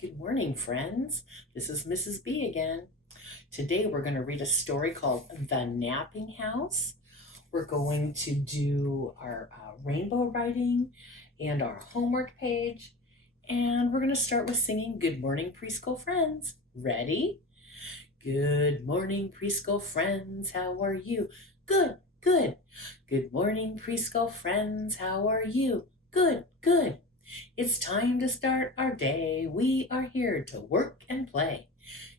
Good morning, friends. This is Mrs. B again. Today we're going to read a story called The Napping House. We're going to do our rainbow writing and our homework page. And we're going to start with singing Good Morning Preschool Friends. Ready? Good morning, preschool friends. How are you? Good, good. Good morning, preschool friends. How are you? Good, good. It's time to start our day. We are here to work and play.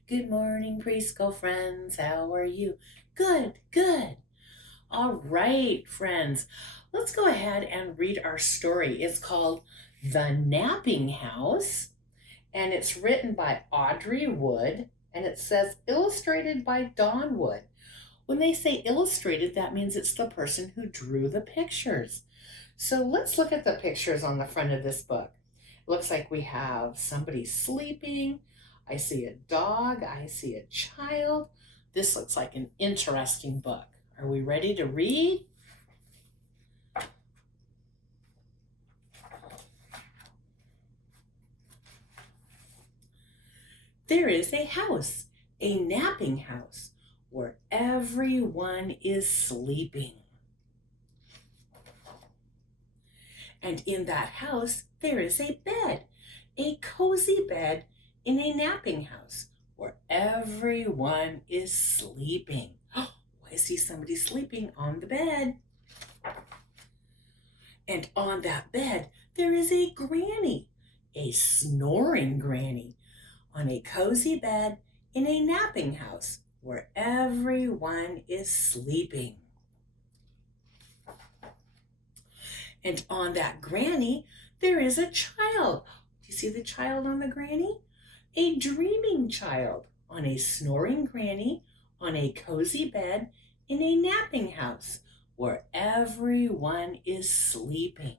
Good morning, preschool friends. How are you? Good, good. All right, friends. Let's go ahead and read our story. It's called The Napping House, and it's written by Audrey Wood, and it says illustrated by Dawn Wood. When they say illustrated, that means it's the person who drew the pictures. So let's look at the pictures on the front of this book. It looks like we have somebody sleeping. I see a dog. I see a child. This looks like an interesting book. Are we ready to read? There is a house, a napping house, where everyone is sleeping. And in that house, there is a bed, a cozy bed in a napping house where everyone is sleeping. Oh, I see somebody sleeping on the bed. And on that bed, there is a granny, a snoring granny, on a cozy bed in a napping house where everyone is sleeping. And on that granny, there is a child. Do you see the child on the granny? A dreaming child on a snoring granny on a cozy bed in a napping house where everyone is sleeping.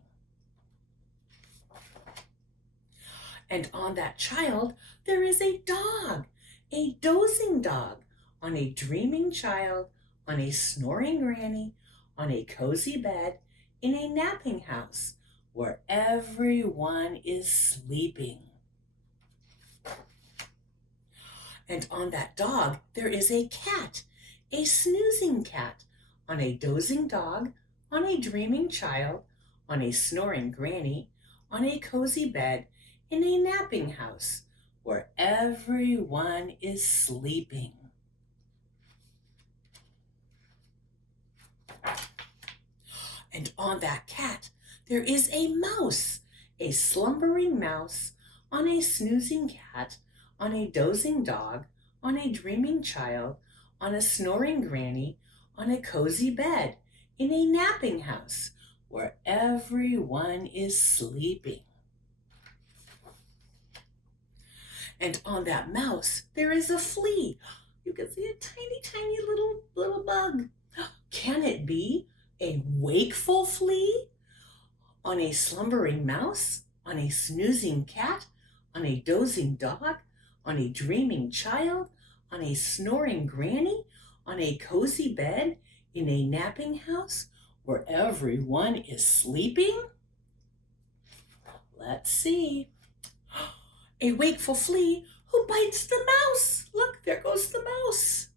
And on that child, there is a dog, a dozing dog on a dreaming child on a snoring granny on a cozy bed in a napping house where everyone is sleeping. And on that dog, there is a cat, a snoozing cat, on a dozing dog, on a dreaming child, on a snoring granny, on a cozy bed in a napping house where everyone is sleeping. And on that cat, there is a mouse, a slumbering mouse, on a snoozing cat, on a dozing dog, on a dreaming child, on a snoring granny, on a cozy bed, in a napping house, where everyone is sleeping. And on that mouse, there is a flea. You can see a tiny, tiny little bug. Can it be a wakeful flea? On a slumbering mouse, on a snoozing cat, on a dozing dog, on a dreaming child, on a snoring granny, on a cozy bed, in a napping house where everyone is sleeping? Let's see. A wakeful flea who bites the mouse. Look, there goes the mouse.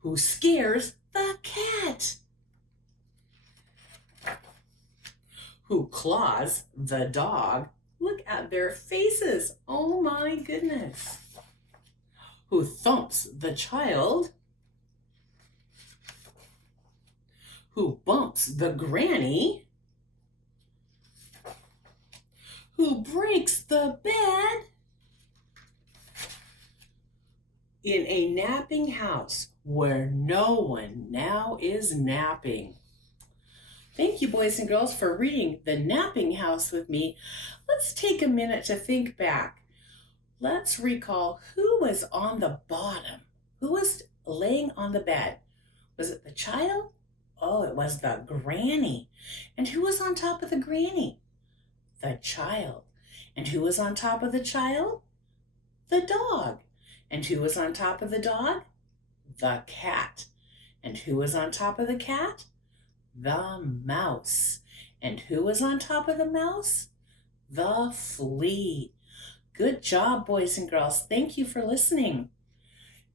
Who scares the cat. Who claws the dog. Look at their faces. Oh my goodness. Who thumps the child. Who bumps the granny. Who breaks the bed. In a napping house where no one now is napping. Thank you, boys and girls, for reading The Napping House with me. Let's take a minute to think back. Let's recall who was on the bottom. Who was laying on the bed? Was it the child? Oh, it was the granny. And who was on top of the granny? The child. And who was on top of the child? The dog. And who was on top of the dog? The cat. And who was on top of the cat? The mouse. And who was on top of the mouse? The flea. Good job, boys and girls. Thank you for listening.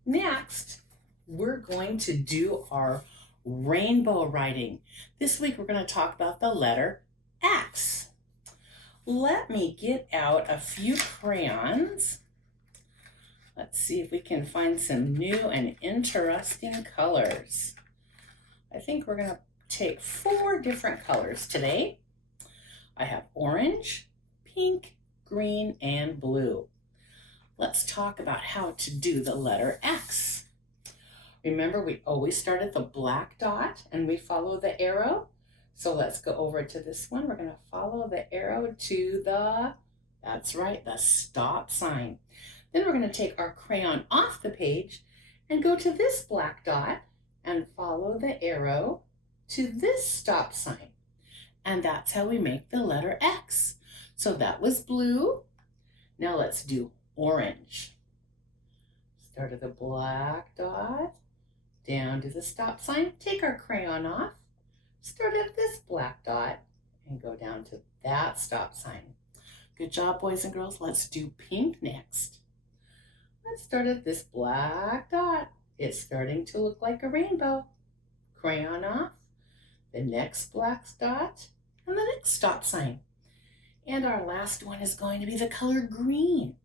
Next, we're going to do our rainbow writing. This week, we're going to talk about the letter X. Let me get out a few crayons. Let's see if we can find some new and interesting colors. I think we're going to take 4 different colors today. I have orange, pink, green, and blue. Let's talk about how to do the letter X. Remember, we always start at the black dot and we follow the arrow. So let's go over to this one. We're going to follow the arrow to the, that's right, the stop sign. Then we're going to take our crayon off the page and go to this black dot and follow the arrow to this stop sign. And that's how we make the letter X. So that was blue. Now let's do orange. Start at the black dot, down to the stop sign, take our crayon off, start at this black dot, and go down to that stop sign. Good job, boys and girls. Let's do pink next. Let's start at this black dot. It's starting to look like a rainbow. Crayon off, the next black dot, and the next stop sign. And our last one is going to be the color green.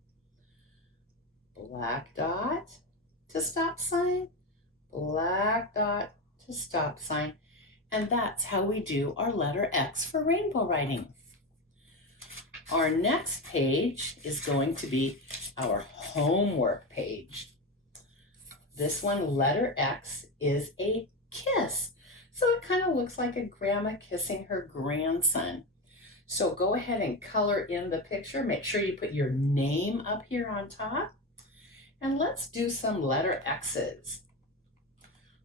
Black dot to stop sign, black dot to stop sign. And that's how we do our letter X for rainbow writing. Our next page is going to be our homework page. This one, letter X, is a kiss. So it kind of looks like a grandma kissing her grandson. So go ahead and color in the picture. Make sure you put your name up here on top. And let's do some letter X's.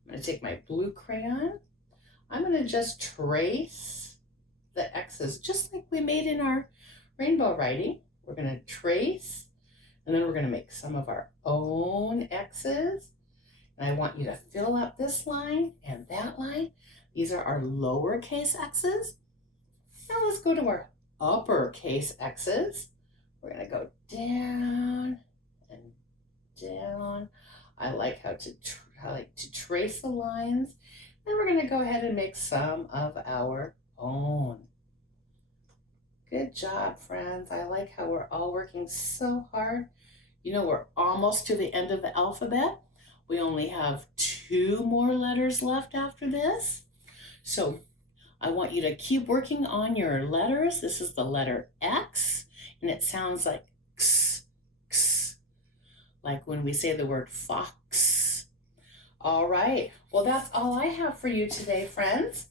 I'm going to take my blue crayon. I'm going to just trace the X's just like we made in our rainbow writing. We're going to trace, and then we're going to make some of our own X's. And I want you to fill up this line and that line. These are our lowercase X's. Now let's go to our uppercase X's. We're going to go down and down. I like to trace the lines. Then we're going to go ahead and make some of our own. Good job, friends. I like how we're all working so hard. You know, we're almost to the end of the alphabet. We only have 2 more letters left after this. So I want you to keep working on your letters. This is the letter X, and it sounds like x, x, like when we say the word fox. All right, well, that's all I have for you today, friends,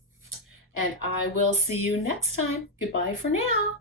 and I will see you next time. Goodbye for now.